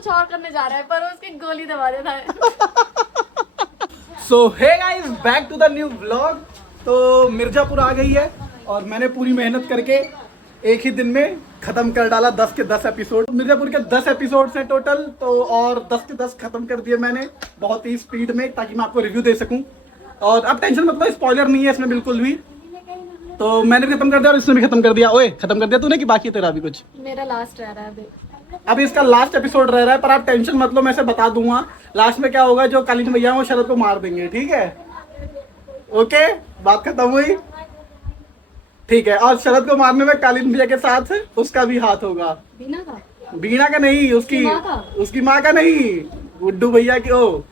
कुछ और करने जा रहा है पर उसकी गोली दबा देता है। So hey guys, back to the new vlog. तो मिर्जापुर आ गई है और मैंने पूरी मेहनत करके एक ही दिन में खत्म कर डाला 10 के 10 एपिसोड। मिर्जापुर के 10 एपिसोड हैं टोटल, तो और 10 के 10 खत्म कर दिए मैंने बहुत ही स्पीड में, ताकि मैं आपको रिव्यू दे सकूं। और अब टेंशन मत लो, स्पॉइलर नहीं है इसमें बिल्कुल भी। तो मैंने भी खत्म कर दिया और इसने भी खत्म कर दिया। ओए, खत्म कर दिया तूने कि बाकी है तेरा भी कुछ? मेरा लास्ट रह रहा है अभी इसका लास्ट एपिसोड रह रहा है, पर आप टेंशन मत लो, मैं से बता दूंगा लास्ट में क्या होगा। जो कालीन भैया वो शरद को मार देंगे, ठीक है? ओके, बात खत्म हुई, ठीक है। और शरद को मारने में कालीन भैया के साथ उसका भी हाथ होगा। बीना का? बीना का नहीं, उसकी माँ का नहीं, गुड्डू भैया की, ओ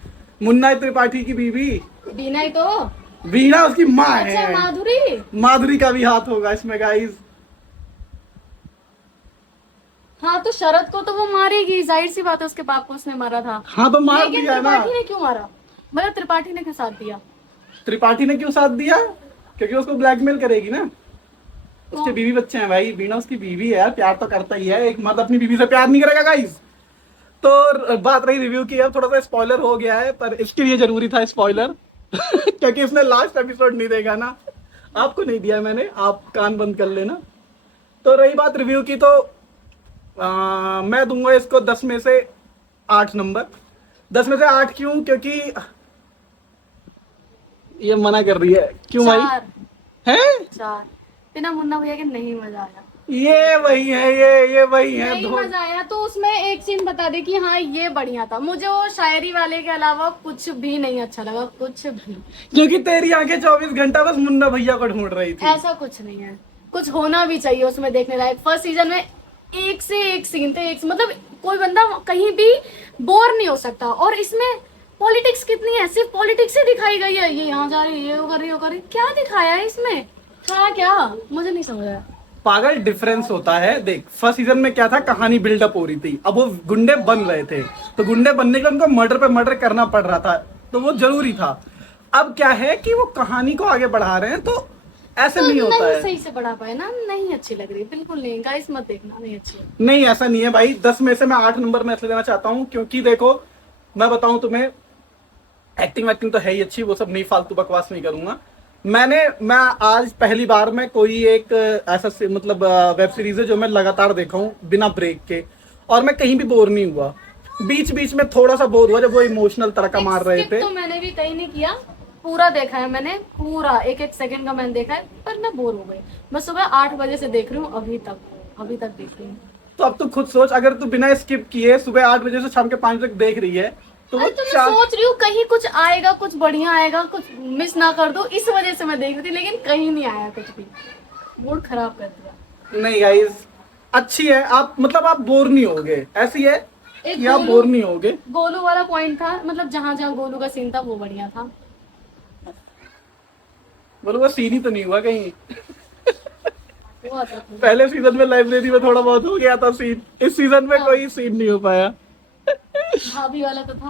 मुन्ना त्रिपाठी की बीवी बीना ही तो। बीना उसकी माँ अच्छा, है। माधुरी का भी हाथ होगा इसमें गाइस। हाँ तो शरद को तो वो मारेगी, जाहिर सी बात है, उसके बाप को उसने मारा था। हाँ तो मार लेकिन दिया ना। त्रिपाठी ने क्यों मारा? मतलब त्रिपाठी ने क्यों साथ दिया? त्रिपाठी ने क्यों साथ दिया? क्योंकि उसको ब्लैकमेल करेगी ना। उसके बीवी बच्चे हैं भाई, बीना उसकी बीवी है यार, प्यार तो करता ही है। एक मर्द अपनी बीवी से प्यार नहीं करेगा गाइस। तो बात रही रिव्यू की, अब थोड़ा सा स्पॉइलर हो गया है, पर इसके लिए जरूरी था स्पॉइलर क्योंकि इसने लास्ट एपिसोड नहीं देखा ना। आपको नहीं दिया मैंने, आप कान बंद कर लेना। तो रही बात रिव्यू की, तो मैं दूंगा इसको 10 में से 8 नंबर। 10 में से 8 क्यों? क्योंकि ये मना कर रही है। क्यों भाई? हैं? 4 बिना मुन्ना भैया के नहीं मजा आया। ये वही है, ये वही है। नहीं मजा आया तो उसमें एक सीन बता दे कि हाँ ये बढ़िया था। मुझे वो शायरी वाले के अलावा कुछ भी नहीं अच्छा लगा, कुछ भी। क्योंकि तेरी आंखें 24 घंटा बस मुन्ना भैया को ढूंढ रही थी। ऐसा कुछ नहीं है, कुछ होना भी चाहिए उसमें देखने लायक। फर्स्ट सीजन में एक से एक सीन थे, मतलब कोई बंदा कहीं भी बोर नहीं हो सकता। और इसमें पॉलिटिक्स कितनी है, सिर्फ पॉलिटिक्स ही दिखाई गई है। ये यहाँ जा रही है, ये वो कर रही है, वो कर रही है। क्या दिखाया है इसमें? क्या मुझे नहीं समझ आया। पागल, डिफरेंस होता है। देख, फर्स्ट सीजन में क्या था, कहानी बिल्डअप हो रही थी। अब वो गुंडे बन रहे थे, तो गुंडे बनने के लिए उनको मर्डर पे मर्डर करना पड़ रहा था, तो वो जरूरी था। अब क्या है कि वो कहानी को आगे बढ़ा रहे हैं, तो ऐसे नहीं होता है। सही से बढ़ा पाए ना, नहीं अच्छी लग रही, बिल्कुल नहीं। गाइस मत देखना, नहीं अच्छी। नहीं, ऐसा नहीं है भाई। 10 में से मैं 8 नंबर में इसलिए देना चाहता हूँ क्योंकि देखो, मैं बताऊं तुम्हें, एक्टिंग तो है ही अच्छी, वो सब नहीं, फालतू बकवास नहीं करूंगा। मैं आज पहली बार में कोई एक ऐसा मतलब वेब सीरीज है जो मैं लगातार देखा हूँ बिना ब्रेक के, और मैं कहीं भी बोर नहीं हुआ। बीच बीच में थोड़ा सा बोर हुआ जब वो इमोशनल तड़का मार रहे थे। तो मैंने भी कहीं नहीं किया, पूरा देखा है मैंने, पूरा एक एक सेकंड का मैंने देखा है, पर मैं बोर हो गई। मैं सुबह 8 बजे से देख रही हूँ, अभी तक देख रही हूँ। तो अब तू खुद सोच, अगर तू बिना स्किप किए सुबह 8 बजे से शाम के 5 तक देख रही है, तो वो तो मैं सोच रही हूँ कहीं कुछ आएगा, कुछ बढ़िया आएगा, कुछ मिस ना कर दो, इस वजह से मैं देख रही थी। लेकिन कहीं नहीं आया कुछ भी, मूड खराब कर दिया। नहीं गाइस, अच्छी है। आप मतलब आप बोर नहीं होगे, ऐसी है कि आप बोर नहीं होगे। गोलू वाला पॉइंट था, मतलब जहाँ जहाँ गोलू का सीन था वो बढ़िया था। बोलो वो सीन ही तो नहीं हुआ कहीं पहले सीजन में लाइब्रेरी में थोड़ा बहुत हो गया था सीन, इस सीजन में कोई सीन नहीं हो पाया। भाभी वाला तो था।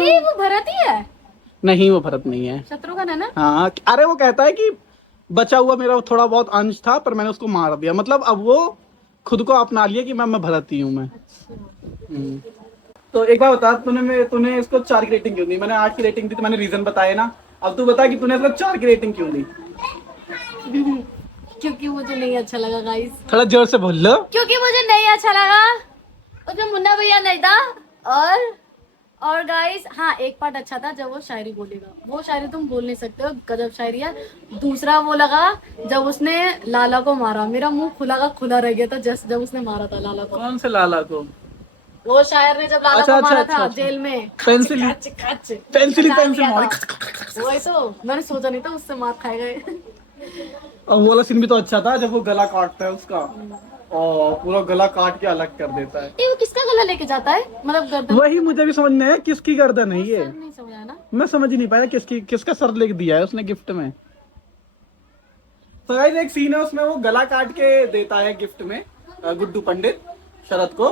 ये वो भरत ही है? नहीं, वो भरत नहीं है, शत्रुघ्न है ना? हाँ। अरे वो कहता है कि बचा हुआ मेरा थोड़ा बहुत अंश था, पर मैंने उसको मार दिया। मतलब अब वो खुद को अपना लिया कि मैं भरत ही हूँ मैं। तो एक बार बता, तूने इसको 4 की रेटिंग क्यों दी? मैंने 8 की रेटिंग दी, तो मैंने रीजन बताया ना। अब तू बता कि तूने इसको 4 की रेटिंग क्यों दी? क्योंकि मुझे नहीं अच्छा लगा गाइस। थोड़ा जोर से बोल लो। क्योंकि मुझे नहीं अच्छा लगा, उसमें मुन्ना भैया नहीं था। और गाइस, हाँ एक पार्ट अच्छा था, जब वो शायरी बोलेगा। वो शायरी तुम बोल नहीं सकते हो, गजब शायरी है। दूसरा वो लगा जब उसने लाला को मारा, मेरा मुंह खुला का खुला रह गया था जब उसने मारा था लाला को। कौन से लाला को? वो शायर ने जब लाला को मारा था जेल में, पेंसिल मारी। वही तो मैंने सोचा नहीं था उससे मार खाए गए। और वो वाला सीन भी तो अच्छा था जब वो गला काटता है उसका, और पूरा गला काट के अलग कर देता है। वो किसका गला लेके जाता है? मतलब गर्दन? वही मुझे भी समझ में है, किसकी गर्दन है ये? नहीं समझा ना, मैं समझ ही नहीं पाया किसका सर लेके दिया है उसने गिफ्ट में। तो गाइस एक सीन है उसमें, वो गला काट के देता है गिफ्ट में गुड्डू पंडित शरद को।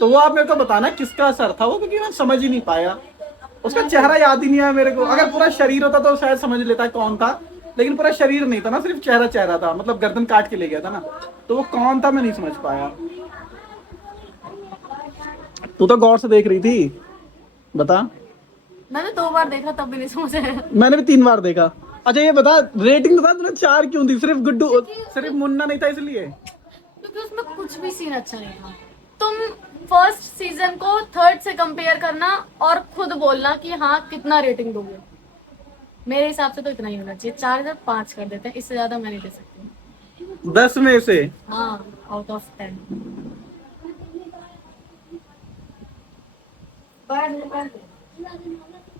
तो वो आप मेरे को बताना किसका सर था वो, क्योंकि मैं समझ ही नहीं पाया। उसका चेहरा याद ही नहीं आया मेरे को। अगर पूरा शरीर होता तो शायद समझ लेता कौन था, लेकिन पूरा शरीर नहीं था ना, सिर्फ चेहरा था। मतलब गर्दन काट के ले गया था ना, तो वो कौन था मैं नहीं समझ पाया। तू तो गौर से देख रही थी, बता। मैंने 2 बार देखा तब भी नहीं समझ आया। मैंने भी 3 बार देखा। अच्छा ये बता, रेटिंग बता तूने 4 क्यों दी? सिर्फ गुड्डू, सिर्फ मुन्ना नहीं था इसलिए? क्योंकि उसमें कुछ भी सीन अच्छा नहीं था। तुम फर्स्ट सीजन को थर्ड से कंपेयर करना और खुद बोलना कि हाँ कितना रेटिंग दोगे। मेरे हिसाब से तो इतना ही होना चाहिए, 4 या 5 कर देते हैं, इससे ज्यादा मैं नहीं दे सकती। 10 में से? हाँ, आउट ऑफ 10।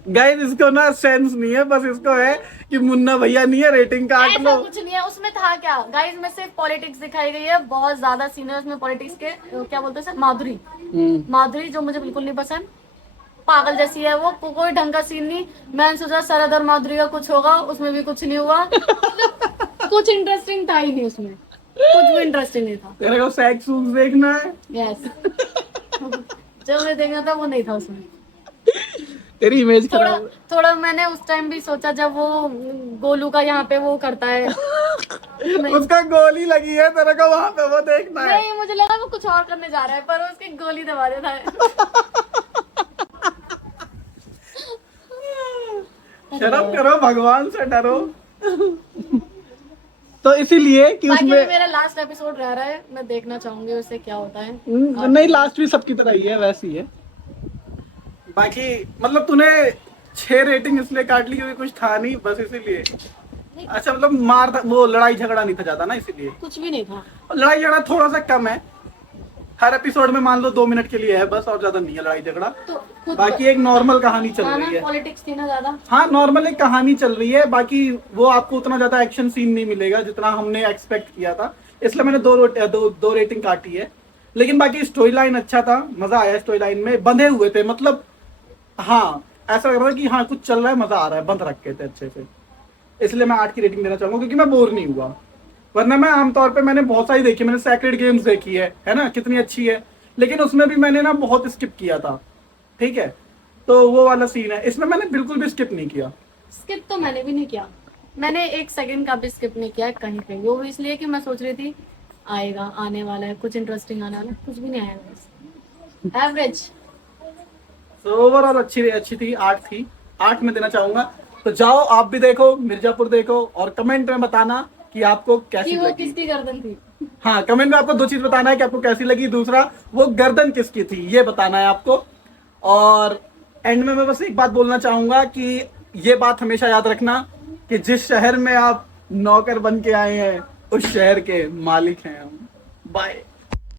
गाइस इसको ना सेंस नहीं है, बस इसको है कि मुन्ना भैया नहीं है, रेटिंग काट ऐसा लो। कुछ नहीं है, उसमें था क्या गाइस, में सिर्फ पॉलिटिक्स दिखाई गई है, बहुत ज्यादा सीन है उसमें पॉलिटिक्स के। क्या बोलते हैं सर, माधुरी। माधुरी जो मुझे बिल्कुल नहीं पसंद, पागल जैसी है वो, कोई ढंग का सीन नहीं। मैंने सोचा शरद और माधुरी का कुछ होगा, उसमें भी कुछ नहीं हुआ। कुछ इंटरेस्टिंग था ही नहीं उसमें, कुछ भी इंटरेस्टिंग नहीं था। तेरे को सेक्स वूक्स देखना है? यस। जो मैं देखना था वो नहीं था उसमें। तेरी इमेज थोड़ा खराब। थोड़ा मैंने उस टाइम भी सोचा जब वो गोलू का यहाँ पे वो करता है। उसका गोली लगी है, तेरे को वहां पे वो देखना है। नहीं, मुझे लगा वो कुछ और करने जा रहा है, पर उसकी गोली दबा देता है। शर्म करो, भगवान से डरो। तो इसीलिए कि बाकी उसमें मेरा लास्ट एपिसोड रह रहा है, मैं देखना चाहूंगी उससे क्या होता है। नहीं, लास्ट भी सबकी तरह ही है, वैसी है। बाकी मतलब तूने 6 रेटिंग इसलिए काट ली क्योंकि कुछ था नहीं, बस इसीलिए? अच्छा मतलब वो लड़ाई झगड़ा नहीं था ज्यादा ना, इसीलिए? कुछ भी नहीं था। लड़ाई झगड़ा थोड़ा सा कम है, हर एपिसोड में मान लो 2 मिनट के लिए है बस, और ज्यादा नहीं है लड़ाई झगड़ा। तो बाकी एक नॉर्मल कहानी चल रही है। पॉलिटिक्स थी ना ज्यादा। हाँ, नॉर्मल एक कहानी चल रही है, बाकी वो आपको उतना ज्यादा एक्शन सीन नहीं मिलेगा जितना हमने एक्सपेक्ट किया था, इसलिए मैंने दो रेटिंग काटी है। लेकिन बाकी स्टोरी लाइन अच्छा था, मजा आया स्टोरी लाइन में, बंधे हुए थे मतलब। हाँ, ऐसा लग रहा है कि हाँ कुछ चल रहा है, मजा आ रहा है, बंद रखे थे अच्छे से, इसलिए मैं 8 की रेटिंग देना चाहूंगा, क्योंकि मैं बोर नहीं हुआ। वरना मैं आमतौर पे मैंने बहुत सारी देखी, मैंने सैक्रेड गेम्स देखी है ना, कितनी अच्छी है, लेकिन उसमें भी मैंने ना बहुत स्किप किया था, ठीक है? तो वो वाला सीन है, इसमें मैंने बिल्कुल भी स्किप नहीं किया। स्किप तो मैंने भी नहीं किया, मैंने 1 सेकंड का भी स्किप नहीं किया कहीं पे। वो इसलिए कि मैं सोच रही थी आएगा, आने वाला है, कुछ इंटरेस्टिंग आने वाला है, कुछ भी नहीं आया बस एवरेज। तो ओवरऑल अच्छी थी, 8 थी, 8 में देना चाहूंगा। तो जाओ आप भी देखो, मिर्जापुर देखो, और कमेंट में बताना कि आपको कैसी कि वो लगी। किसकी गर्दन थी। हाँ, कमेंट में आपको 2 चीज बताना है कि आपको कैसी लगी, दूसरा वो गर्दन किसकी थी ये बताना है आपको। और एंड में मैं बस एक बात बोलना चाहूंगा कि ये बात हमेशा याद रखना कि जिस शहर में आप नौकर बन के आए हैं उस शहर के मालिक हैं हम। बाय।